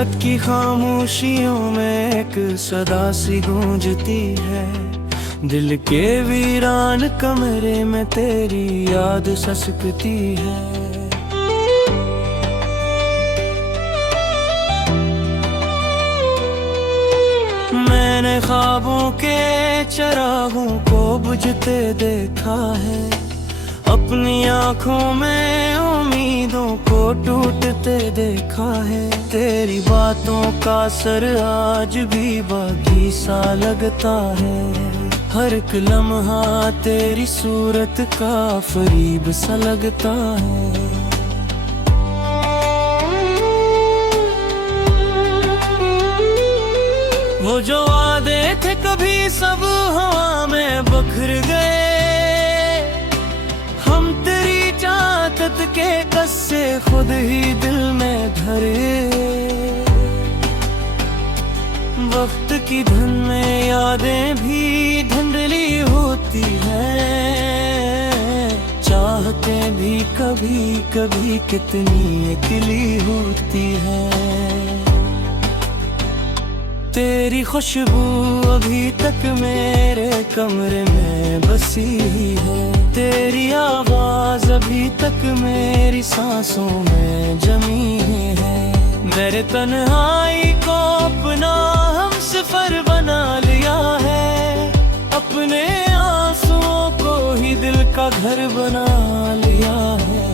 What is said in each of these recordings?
रात की खामोशियों में एक सदा सी गूंजती है। दिल के वीरान कमरे में तेरी याद ससकती है। मैंने ख्वाबों के चरागों को बुझते देखा है, अपनी आँखों में उम्मीदों को टूटते देखा है। तेरी बातों का असर आज भी बाकी सा लगता है, हर एक लम्हा तेरी सूरत का फरीब सा लगता है। वो जो वादे थे कभी सब हवा में बखर गए, हम तेरी चाहत के कस्से खुद ही दिल में धरे। वक्त की धन में यादें भी धुंधली होती हैं, चाहतें भी कभी कभी कितनी अकेली होती हैं। तेरी खुशबू अभी तक मेरे कमरे में बसी है, तेरी आवाज अभी तक मेरी सांसों में जमी है। मेरे तन्हाई को अपना हमसफर बना लिया है, अपने आंसुओं को ही दिल का घर बना लिया है।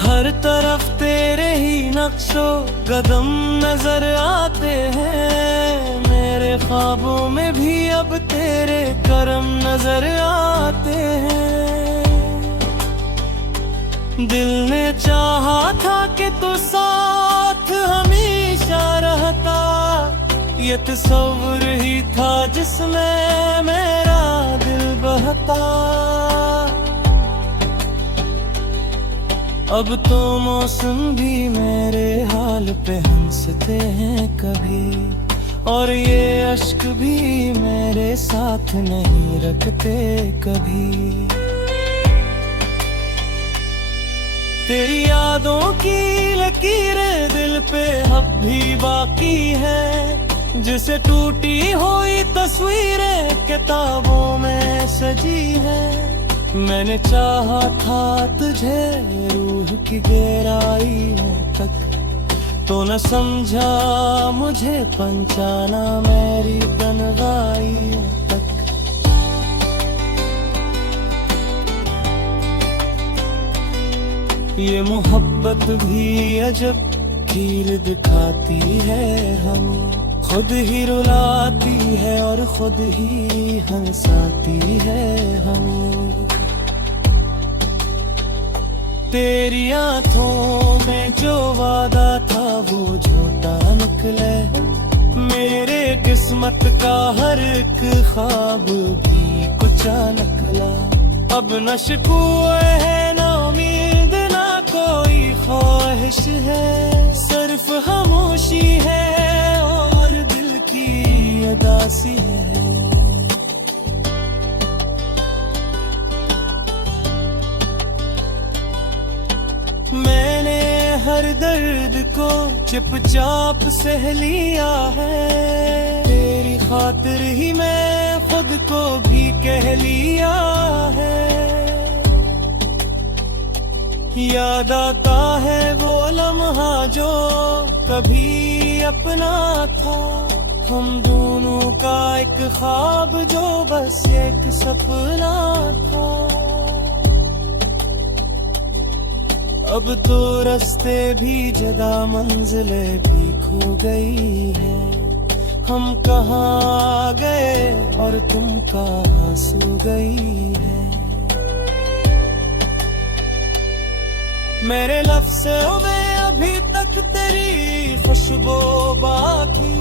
हर तरफ तेरे ही नक्शो कदम नजर आते हैं, मेरे ख्वाबों में भी अब तेरे करम नजर आते हैं। दिल ने चाहा था कि तू साथ हमेशा रहता, ये तस्वीर ही था जिसमें मेरा दिल बहता। अब तो मौसम भी मेरे हाल पे हंसते हैं कभी, और ये अश्क भी मेरे साथ नहीं रखते कभी। तेरी यादों की लकीरें दिल पे अब भी बाकी है, जिसे टूटी हुई तस्वीरें किताबों में सजी है। मैंने चाहा था तुझे रूह की गहराइयों तक, तो न समझा मुझे पहचाना मेरी तन्हाइयों तक। ये मोहब्बत भी अजब खीर दिखाती है हमें, खुद ही रुलाती है और खुद ही हंसाती है हमें। तेरी आँखों में जो वादा था वो झूठा निकले, मेरे किस्मत का हर एक ख्वाब भी कुछ निकला। अब न शिकवे है न उम्मीद न कोई ख्वाहिश है, सिर्फ खामोशी है और दिल की उदासी है। मैंने हर दर्द को चुपचाप सह लिया है, तेरी खातिर ही मैं खुद को भी कह लिया है। याद आता है वो लम्हा जो कभी अपना था, हम दोनों का एक ख्वाब जो बस एक सपना था। अब तो रास्ते भी जदा मंजिलें भी खो गई है, हम कहाँ गए और तुम कहाँ सो गई है। मेरे लफ्ज़ों में अभी तक तेरी खुशबू बाकी,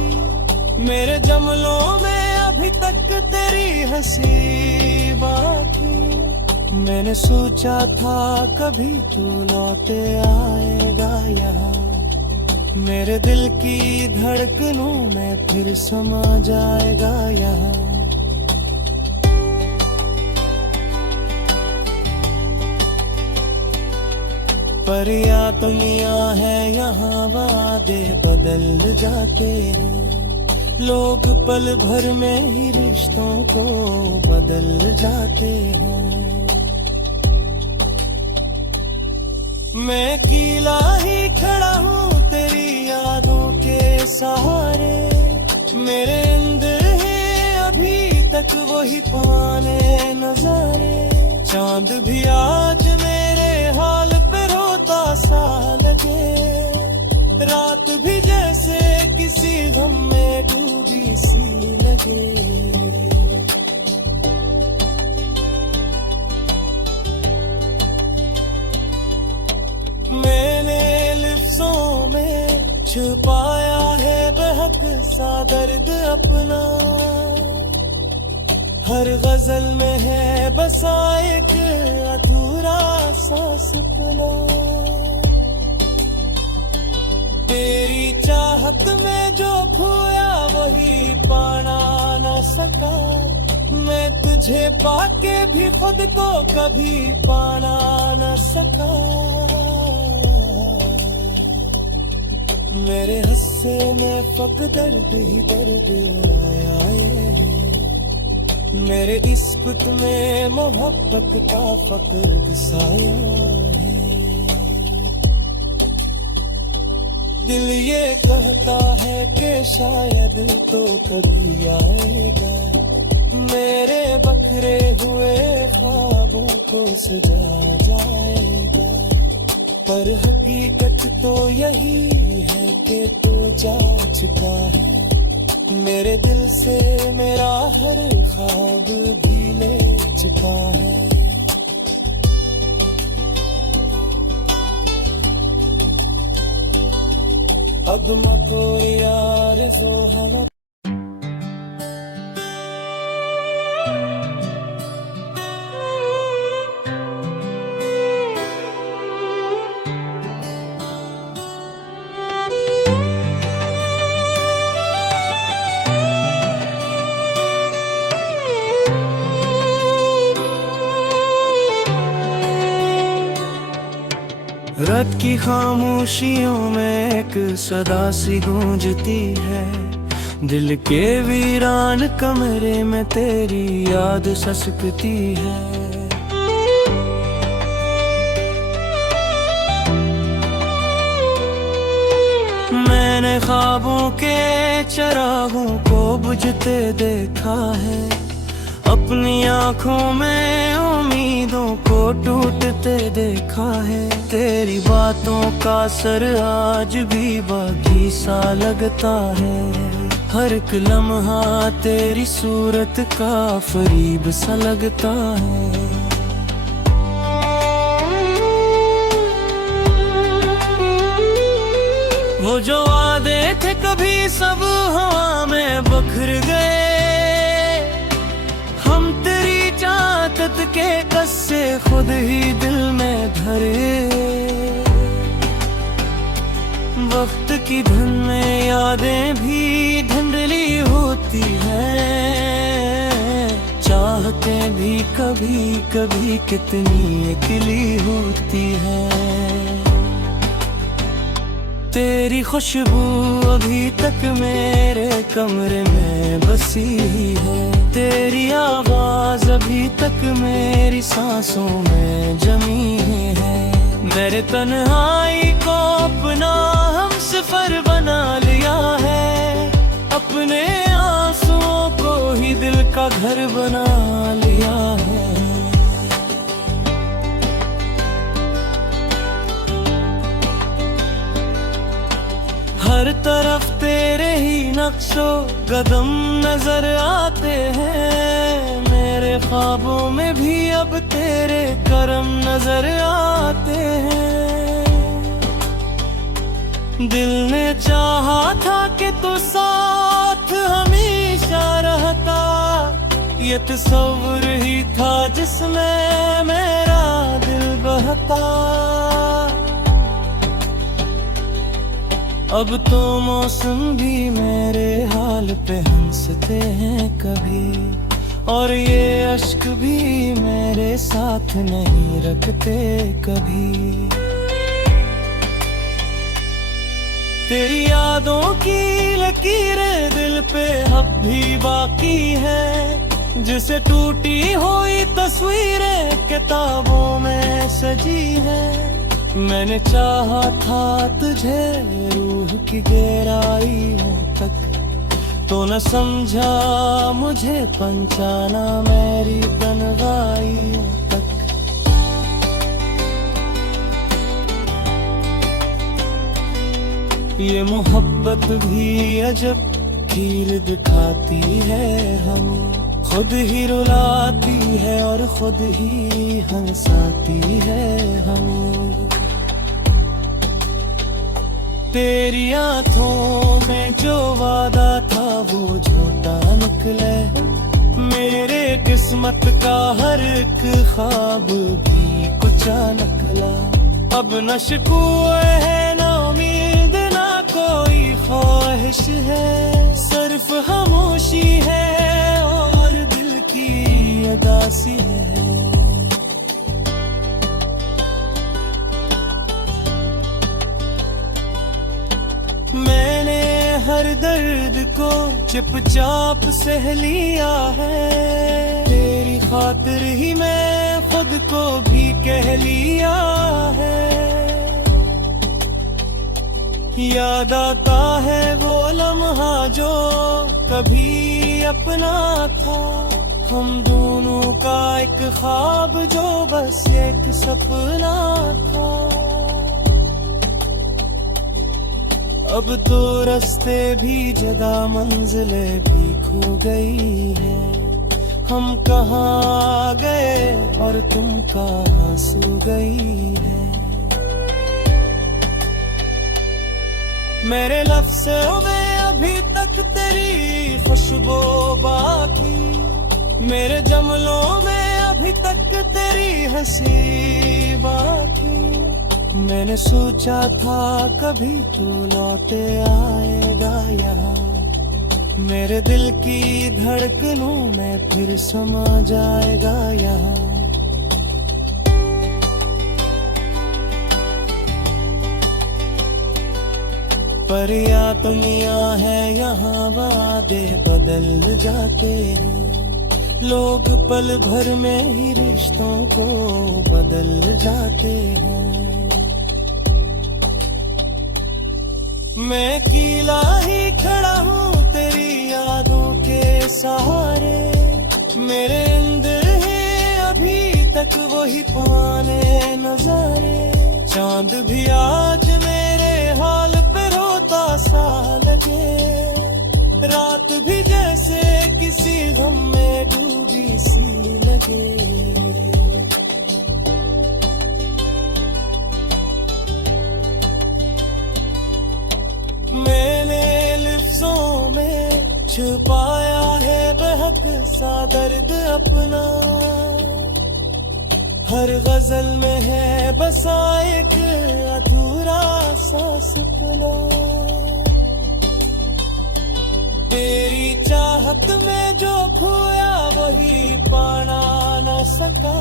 मेरे जमलों में अभी तक तेरी हंसी बाकी। मैंने सोचा था कभी तू लौटे आएगा यहाँ, मेरे दिल की धड़कनों में फिर समा जाएगा यहाँ। पर या दुनिया है यहाँ वादे बदल जाते हैं, लोग पल भर में ही रिश्तों को बदल जाते हैं। मैं अकेला ही खड़ा हूँ तेरी यादों के सहारे, मेरे अंदर है अभी तक वही पुराने नजारे। चांद भी आज मेरे हाल पे रोता सा लगे, रात भी जैसे किसी गम में डूबी सी लगे। मैंने लिफ्ज़ों में छुपाया है बेहद सा दर्द अपना, हर गजल में है बसा एक अधूरा सा सपना। तेरी चाहत में जो खोया वही पाना न सका, मैं तुझे पाके भी खुद को कभी पाना न सका। मेरे हस्से में फक दर्द ही दर्द आया है, मेरे इस्पत में मोहब्बत का फक़्र साया है। दिल ये कहता है कि शायद तो कभी आएगा, मेरे बखरे हुए ख्वाबों को सजा जाएगा। पर हकीकत तो यही है कि तू जा चुका है, मेरे दिल से मेरा हर ख्वाब भी ले चुका है। अब मत यार जो हवा रात की खामोशियों में एक सदा सी गूंजती है, दिल के वीरान कमरे में तेरी याद ससकती है। मैंने ख्वाबों के चरागों को बुझते देखा है, अपनी आँखों में उम्मीदों को टूटते देखा है। तेरी बातों का असर आज भी बाकी सा लगता है, हर एक लम्हा तेरी सूरत का फरीब सा लगता है। वो जो वादे थे कभी सब हवा में बखर गए, चाहत के कस्से खुद ही दिल में धरे। वक्त की धन में यादें भी धुंधली होती हैं, चाहतें भी कभी कभी कितनी अकेली होती हैं। तेरी खुशबू अभी तक मेरे कमरे में बसी है, तेरी आवाज अभी तक मेरी सांसों में जमी है। मेरे तन्हाई को अपना हमसफर बना लिया है, अपने आंसुओं को ही दिल का घर बना लिया है। हर तरफ तेरे ही नक्शो कदम नजर आते हैं, मेरे ख्वाबों में भी अब तेरे करम नजर आते हैं। दिल ने चाहा था कि तू साथ हमेशा रहता, ये तस्वीर ही था जिसमें मेरा दिल बहता। अब तो मौसम भी मेरे हाल पे हंसते हैं कभी, और ये अश्क भी मेरे साथ नहीं रखते कभी। तेरी यादों की लकीरें दिल पे अब भी बाकी है, जिसे टूटी हुई तस्वीरें किताबों में सजी है। मैंने चाहा था तुझे रूह की गहराइयों तक, तो न समझा मुझे पंचाना मेरी तन्हाइयों तक। ये मोहब्बत भी अजब खील दिखाती है हमें, खुद ही रुलाती है और खुद ही हंसाती है हमें। तेरी आंखों में जो वादा था वो झूठा निकले, मेरे किस्मत का हर एक ख्वाब भी कुछ निकला। अब न शिकवे है न उम्मीद न कोई ख्वाहिश है, सिर्फ खामोशी है और दिल की उदासी है। मैंने हर दर्द को चुपचाप सह लिया है, तेरी खातिर ही मैं खुद को भी कह लिया है। याद आता है वो लम्हा जो कभी अपना था, हम दोनों का एक ख्वाब जो बस एक सपना था। अब तो रास्ते भी जगह मंजिलें भी खो गई है, हम कहाँ गए और तुम कहाँ सो गई है। मेरे लफ्ज़ों में अभी तक तेरी खुशबू बाकी, मेरे जमलों में अभी तक तेरी हंसी बाकी। मैंने सोचा था कभी तू लौटे आएगा यहाँ, मेरे दिल की धड़कनों में फिर समा जाएगा यहाँ। पर या दुनिया है यहाँ वादे बदल जाते हैं, लोग पल भर में ही रिश्तों को बदल जाते हैं। मैं अकेला ही खड़ा हूँ तेरी यादों के सहारे, मेरे अंदर है अभी तक वही पुराने नजारे। चांद भी आज मेरे हाल पे रोता सा लगे, रात भी जैसे किसी गम में डूबी सी लगे। मैंने लफ्ज़ों में छुपाया है बेहद सा दर्द अपना, हर गजल में है बसा एक अधूरा सा सपना। तेरी चाहत में जो खोया वही पाना न सका,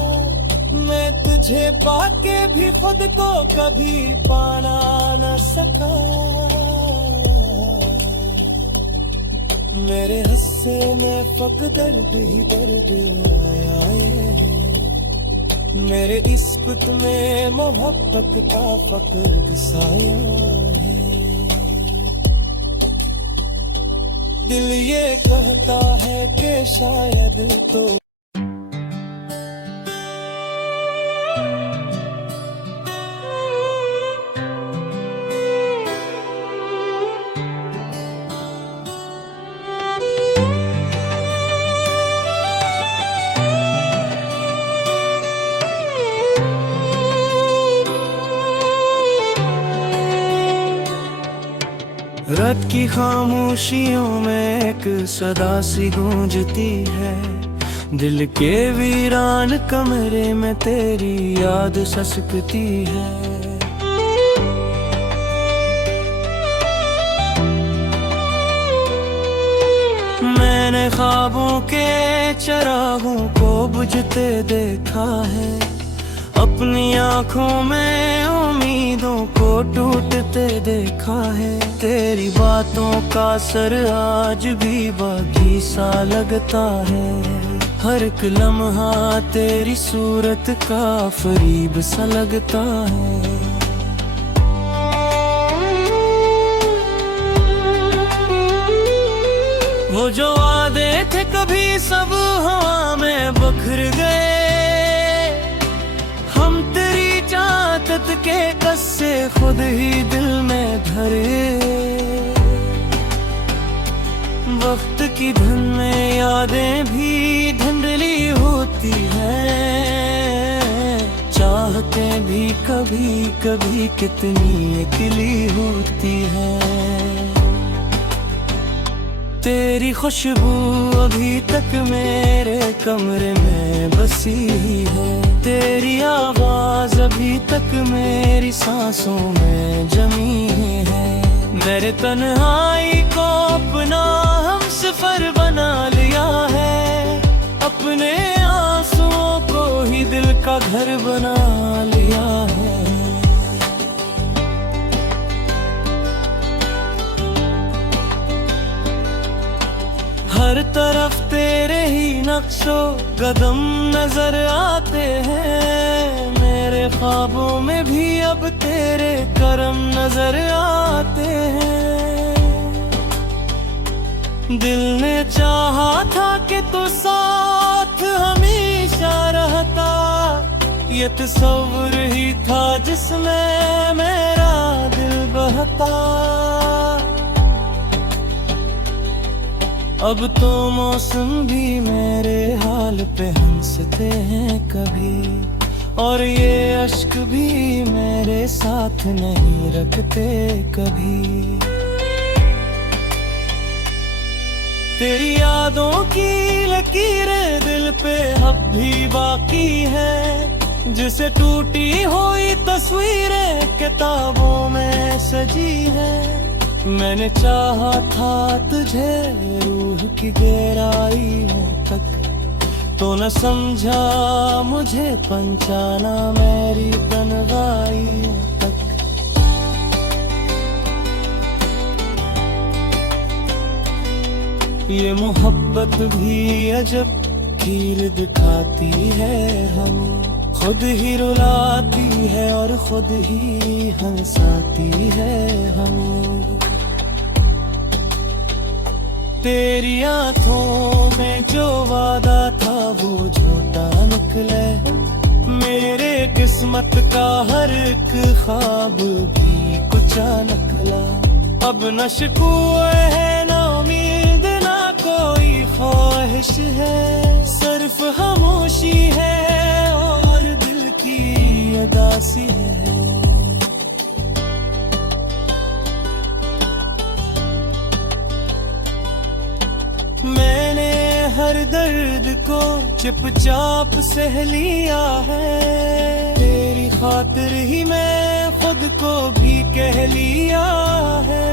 मैं तुझे पाके भी खुद को कभी पाना न सका। मेरे हस्से में फक दर्द ही दर्द आया है, मेरे इस्पत में मोहब्बत का फकद साया है। दिल ये कहता है कि शायद तो रात की खामोशियों में एक सदा सी गूंजती है, दिल के वीरान कमरे में तेरी याद ससकती है। मैंने ख्वाबों के चिरागों को बुझते देखा है, अपनी आंखों में उम्मीदों को टूटते देखा रखा है। तेरी बातों का असर आज भी बाकी सा लगता है। हर एक लम्हा तेरी सूरत का फरीब सा लगता है। वो जो वादे थे कभी सब हवा में बखर गए। हम तेरी चाहत के कस्से खुद ही दिल में धरे। वक्त की धन में यादें भी धुंधली होती हैं। चाहतें भी कभी कभी कितनी अकेली होती हैं। तेरी खुशबू अभी तक मेरे कमरे में बसी है। तेरी आवाज अभी तक मेरी सांसों में जमी है। मेरे तन्हाई को अपना हम सफर बना लिया है। अपने आंसुओं को ही दिल का घर बना लिया है। हर तरफ तेरे ही नक्शों कदम नजर आते हैं। मेरे ख्वाबों में भी अब तेरे करम नजर आते हैं। दिल ने चाहा था कि तू साथ हमेशा रहता। ये तस्वीर ही था जिसमें मेरा दिल बहता। अब तो मौसम भी मेरे हाल पे हंसते हैं कभी। और ये अश्क भी मेरे साथ नहीं रखते कभी। तेरी यादों की लकीरें दिल पे अब भी बाकी है। जिसे टूटी हुई तस्वीरें किताबों में सजी है। मैंने चाहा था तुझे रूह की गहराइयों तक। तो न समझा मुझे पंचाना मेरी तन्हाइयों तक। ये मोहब्बत भी अजब खीर दिखाती है हमें। खुद ही रुलाती है और खुद ही हंसाती है हमें। तेरी आंखों में जो वादा था वो झूठा निकले। मेरे किस्मत का हर एक ख्वाब भी कुछ निकला। अब न शिकवे है न उम्मीद न कोई ख्वाहिश है। सिर्फ खामोशी है और दिल की उदासी है। मैंने हर दर्द को चुपचाप सह लिया है। तेरी खातिर ही मैं खुद को भी कह लिया है।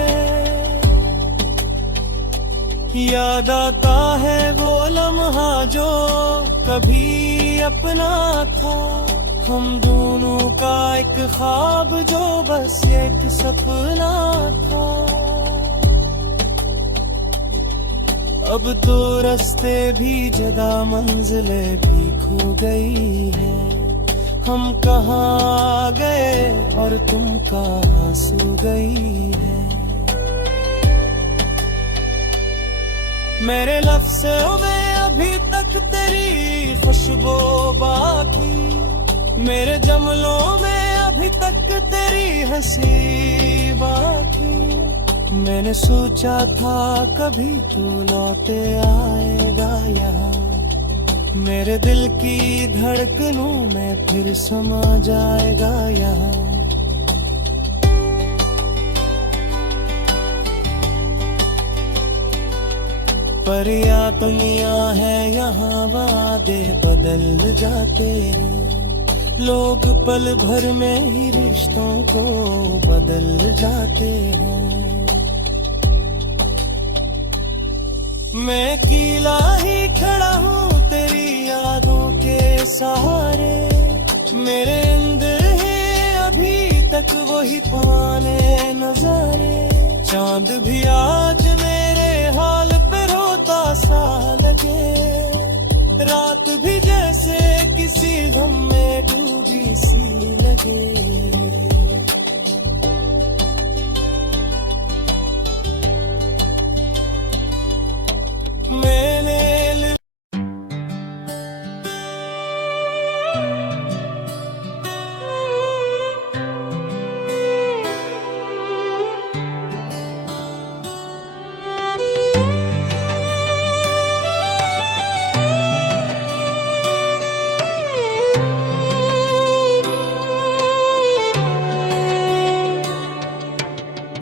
याद आता है वो लम्हा जो कभी अपना था। हम दोनों का एक ख्वाब जो बस एक सपना था। अब तो रास्ते भी जगह मंजिलें भी खो गई है। हम कहाँ गए और तुम कहाँ सो गई है। मेरे लफ्ज़ों में अभी तक तेरी खुशबू बाकी। मेरे जमलों में अभी तक तेरी हंसी बाकी। मैंने सोचा था कभी तू लौटे आएगा यहाँ। मेरे दिल की धड़कनों में फिर समा जाएगा यहाँ। पर या दुनिया है यहाँ वादे बदल जाते हैं। लोग पल भर में ही रिश्तों को बदल जाते हैं। मैं अकेला ही खड़ा हूँ तेरी यादों के सहारे। मेरे अंदर है अभी तक वही पुराने नजारे। चांद भी आज मेरे हाल पे रोता सा लगे, रात भी जैसे किसी गम में डूबी सी लगे। मैंने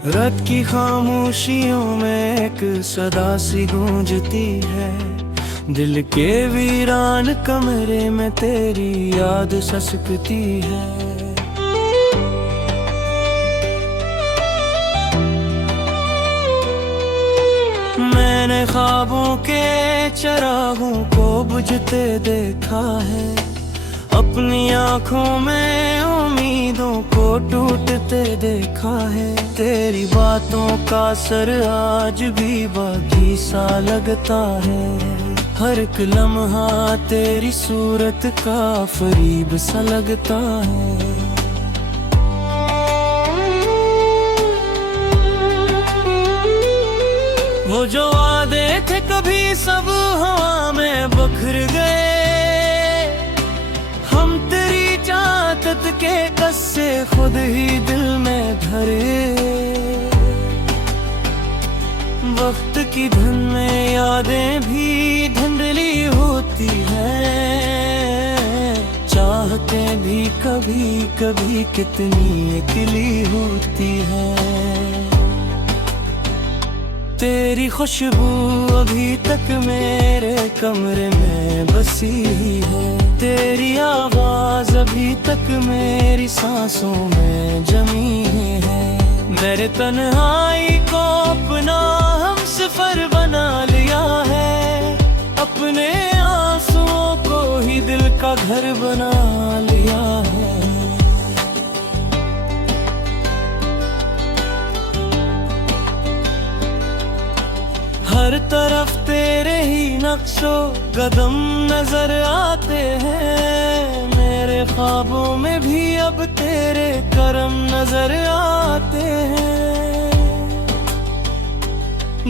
रात की खामोशियों में एक सदा सी गूंजती है, दिल के वीरान कमरे में तेरी याद ससकती है। मैंने ख्वाबों के चिरागों को बुझते देखा है, अपनी आँखों में उम्मीदों को टूटते देखा है। तेरी बातों का असर आज भी बाकी सा लगता है, हर एक लम्हा तेरी सूरत का फरीब सा लगता है। वो जो वादे थे कभी सब हवा में बखर गए, हम तेरी चाहत के कस्से खुद ही दिल में धरे। वक्त की धन में यादें भी धुंधली होती हैं, चाहते भी कभी कभी कितनी अकेली होती है। तेरी खुशबू अभी तक मेरे कमरे में बसी है, तेरी आवाज अभी तक मेरी सांसों में जमी है। मेरे तन्हाई को अपना हम सफर बना लिया है, अपने आंसुओं को ही दिल का घर बना लिया है। हर तरफ तेरे ही नक्शो कदम नजर आते हैं, मेरे ख्वाबों में भी अब तेरे करम नजर आते हैं।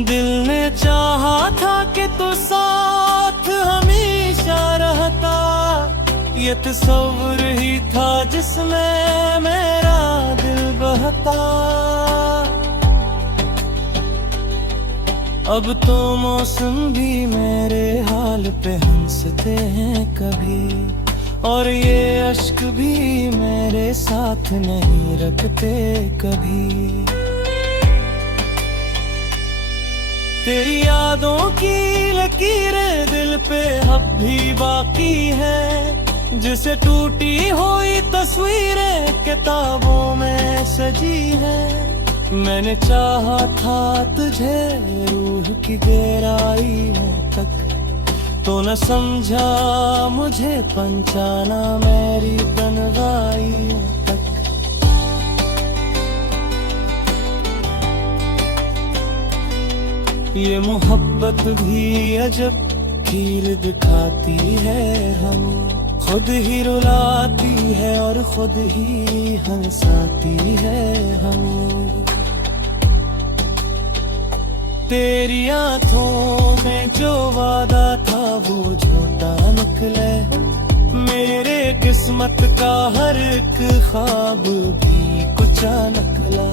दिल ने चाहा था कि तू साथ हमेशा रहता, ये तस्वीर ही था जिसमें मेरा दिल बहता। अब तो मौसम भी मेरे हाल पे हंसते हैं कभी, और ये अश्क भी मेरे साथ नहीं रखते कभी। तेरी यादों की लकीरें दिल पे अब भी बाकी है, जिसे टूटी हुई तस्वीरें किताबों में सजी है। मैंने चाहा था तुझे रूह की गहराइयों तक, तो न समझा मुझे पंचाना मेरी तन्हाइयों तक। ये मोहब्बत भी अजब खील दिखाती है, हम खुद ही रुलाती है और खुद ही हंसाती है हमें। तेरी आँखों में जो वादा था वो झूठा निकले, मेरे किस्मत का हर एक ख्वाब भी कुछ निकला।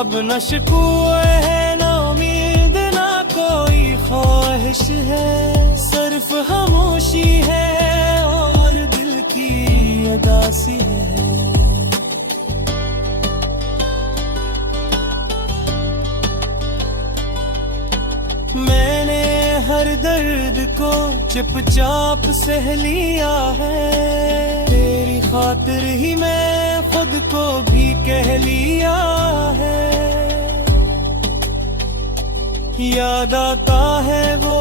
अब न शिकवे है न उम्मीद न कोई ख्वाहिश है, सिर्फ खामोशी है और दिल की उदासी है। मैंने हर दर्द को चुपचाप सह लिया है, तेरी खातिर ही मैं खुद को भी कह लिया है। याद आता है वो